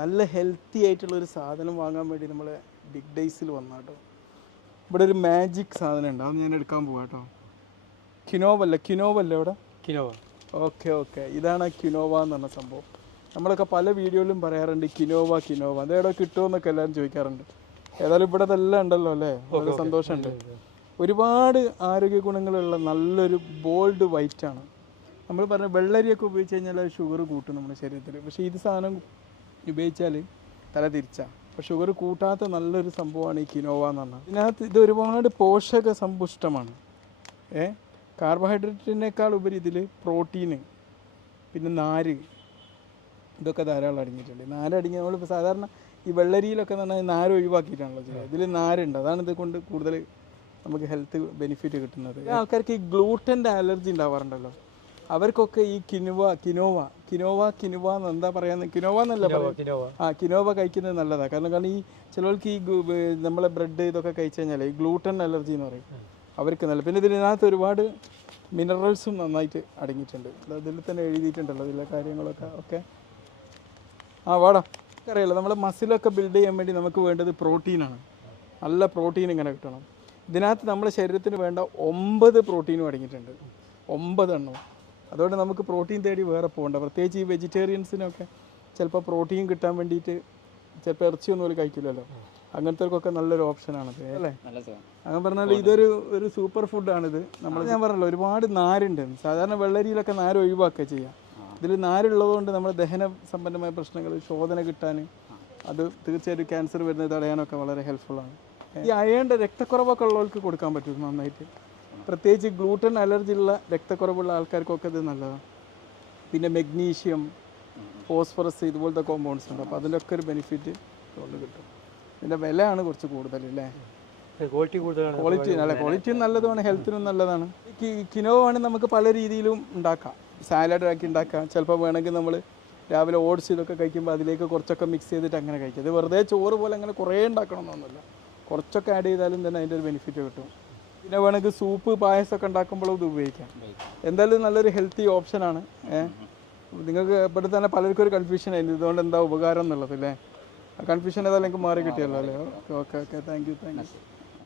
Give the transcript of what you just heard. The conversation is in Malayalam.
നല്ല ഹെൽത്തി ആയിട്ടുള്ളൊരു സാധനം വാങ്ങാൻ വേണ്ടി നമ്മൾ ബിഗ് ഡേയ്സിൽ വന്നാട്ടോ. ഇവിടെ ഒരു മാജിക് സാധനം ഉണ്ട്, അത് ഞാൻ എടുക്കാൻ പോവാം കേട്ടോ. കിനോവ അല്ലേ ഇവിടെ? കിനോവ. ഓക്കെ ഇതാണ് ക്യുനോവ എന്ന് പറഞ്ഞ സംഭവം. നമ്മളൊക്കെ പല വീഡിയോയിലും പറയാറുണ്ട് കിനോവ അതെവിടെ കിട്ടുമെന്നൊക്കെ എല്ലാവരും ചോദിക്കാറുണ്ട്. ഏതായാലും ഇവിടെ അതെല്ലാം ഉണ്ടല്ലോ അല്ലേ, വളരെ സന്തോഷമുണ്ട്. ഒരുപാട് ആരോഗ്യ ഗുണങ്ങളുള്ള നല്ലൊരു ബോൾഡ് വൈറ്റാണ്. നമ്മൾ പറഞ്ഞ വെള്ളരിയൊക്കെ ഉപയോഗിച്ച് കഴിഞ്ഞാൽ അത് ഷുഗർ കൂട്ടും നമ്മുടെ ശരീരത്തിൽ. പക്ഷേ ഇത് സാധനം ഉപയോഗിച്ചാൽ തല തിരിച്ചാണ്. അപ്പോൾ ഷുഗർ കൂട്ടാത്ത നല്ലൊരു സംഭവമാണ് ഈ കിനോവ എന്ന് പറഞ്ഞാൽ. ഇതിനകത്ത് ഇത് ഒരുപാട് പോഷക സമ്പുഷ്ടമാണ്. കാർബോഹൈഡ്രേറ്റിനേക്കാൾ ഉപരി ഇതിൽ പ്രോട്ടീന്, പിന്നെ നാര്, ഇതൊക്കെ ധാരാളം അടങ്ങിയിട്ടുണ്ട്. നാരടങ്ങി നമ്മളിപ്പോൾ സാധാരണ ഈ വെള്ളരിയിലൊക്കെ എന്ന് പറഞ്ഞാൽ നാര് ഒഴിവാക്കിയിട്ടാണല്ലോ ചെയ്യുക. ഇതിൽ നാരുണ്ട്, അതാണ് ഇത് കൊണ്ട് കൂടുതൽ നമുക്ക് ഹെൽത്ത് ബെനിഫിറ്റ് കിട്ടുന്നത്. ആൾക്കാർക്ക് ഈ ഗ്ലൂട്ടൻ്റെ അലർജി ഉണ്ടാവാറുണ്ടല്ലോ, അവർക്കൊക്കെ ഈ കിനുവ എന്താ പറയാന്ന്, കിനോവ എന്നല്ല പറയാം. കിനോവ കഴിക്കുന്നത് നല്ലതാണ്. കാരണം ഈ ചിലർക്ക് ഈ നമ്മളെ ബ്രെഡ് ഇതൊക്കെ കഴിച്ചു കഴിഞ്ഞാൽ ഈ ഗ്ലൂട്ടൻ അലർജി എന്ന് പറയും, അവർക്ക് നല്ല. പിന്നെ ഇതിനകത്ത് ഒരുപാട് മിനറൽസും നന്നായിട്ട് അടങ്ങിയിട്ടുണ്ട്. അതിൽ തന്നെ എഴുതിയിട്ടുണ്ടല്ലോ ഇതിലെ കാര്യങ്ങളൊക്കെ. ഓക്കെ, വാടാ. അറിയാലോ നമ്മളെ മസിലൊക്കെ ബിൽഡ് ചെയ്യാൻ വേണ്ടി നമുക്ക് വേണ്ടത് പ്രോട്ടീനാണ്. നല്ല പ്രോട്ടീൻ ഇങ്ങനെ കിട്ടണം. ഇതിനകത്ത് നമ്മുടെ ശരീരത്തിന് വേണ്ട 9 പ്രോട്ടീനും അടങ്ങിയിട്ടുണ്ട്, 9 എണ്ണം. അതുകൊണ്ട് നമുക്ക് പ്രോട്ടീൻ തേടി വേറെ പോകണ്ട. പ്രത്യേകിച്ച് ഈ വെജിറ്റേറിയൻസിനൊക്കെ ചിലപ്പോൾ പ്രോട്ടീൻ കിട്ടാൻ വേണ്ടിയിട്ട് ചിലപ്പോൾ ഇറച്ചിയൊന്നും ഒരു കഴിക്കില്ലല്ലോ, അങ്ങനത്തെവർക്കൊക്കെ നല്ലൊരു ഓപ്ഷനാണിത് അല്ലേ. അങ്ങനെ പറഞ്ഞാൽ ഒരു സൂപ്പർ ഫുഡാണിത്. ഞാൻ പറഞ്ഞല്ലോ ഒരുപാട് നാരുണ്ട്. സാധാരണ വെള്ളരിയിലൊക്കെ നാര് ഒഴിവാക്കുക ചെയ്യാം. ഇതിൽ നാരുള്ളതുകൊണ്ട് നമ്മുടെ ദഹന സംബന്ധമായ പ്രശ്നങ്ങൾ, ശോധന കിട്ടാൻ, അത് തീർച്ചയായിട്ടും ക്യാൻസർ വരുന്നത് തടയാനൊക്കെ വളരെ ഹെൽപ്ഫുള്ളാണ്. ഈ അയേണിൻ്റെ രക്തക്കുറവൊക്കെ ഉള്ളവർക്ക് കൊടുക്കാൻ പറ്റും നന്നായിട്ട്. പ്രത്യേകിച്ച് ഗ്ലൂട്ടൻ അലർജി ഉള്ള രക്തക്കുറവുള്ള ആൾക്കാർക്കൊക്കെ ഇത് നല്ലതാണ്. പിന്നെ മെഗ്നീഷ്യം, ഫോസ്ഫറസ്, ഇതുപോലത്തെ കോമ്പൗണ്ട്സ് ഉണ്ട്. അപ്പോൾ അതിൻ്റെയൊക്കെ ഒരു ബെനിഫിറ്റ് കൊണ്ട് കിട്ടും. പിന്നെ വിലയാണ് കുറച്ച് കൂടുതലല്ലേ, ക്വാളിറ്റിയും നല്ലതാണ്, ഹെൽത്തിനും നല്ലതാണ്. കിനോവ ആണെങ്കിൽ നമുക്ക് പല രീതിയിലും ഉണ്ടാക്കാം. സാലഡാക്കി ഉണ്ടാക്കാം. ചിലപ്പോൾ വേണമെങ്കിൽ നമ്മൾ രാവിലെ ഓട്സ് ഇതൊക്കെ കഴിക്കുമ്പോൾ അതിലേക്ക് കുറച്ചൊക്കെ മിക്സ് ചെയ്തിട്ട് അങ്ങനെ കഴിക്കും. ഇത് വെറുതെ ചോറ് പോലെ അങ്ങനെ കുറേ ഉണ്ടാക്കണമെന്നൊന്നുമില്ല, കുറച്ചൊക്കെ ആഡ് ചെയ്താലും തന്നെ അതിൻ്റെ ഒരു ബെനിഫിറ്റ് കിട്ടും. പിന്നെ വേണമെങ്കിൽ സൂപ്പ്, പായസമൊക്കെ ഉണ്ടാക്കുമ്പോഴും ഇത് ഉപയോഗിക്കാം. എന്തായാലും നല്ലൊരു ഹെൽത്തി ഓപ്ഷനാണ്. നിങ്ങൾക്ക് ഇവിടെ തന്നെ പലർക്കും ഒരു കൺഫ്യൂഷൻ ആയിരുന്നു ഇതുകൊണ്ട് എന്താ ഉപകാരം എന്നുള്ളത് അല്ലേ. ആ കൺഫ്യൂഷൻ ഏതായാലും എനിക്ക് മാറി കിട്ടിയല്ലോ അല്ലേ. Okay thank you.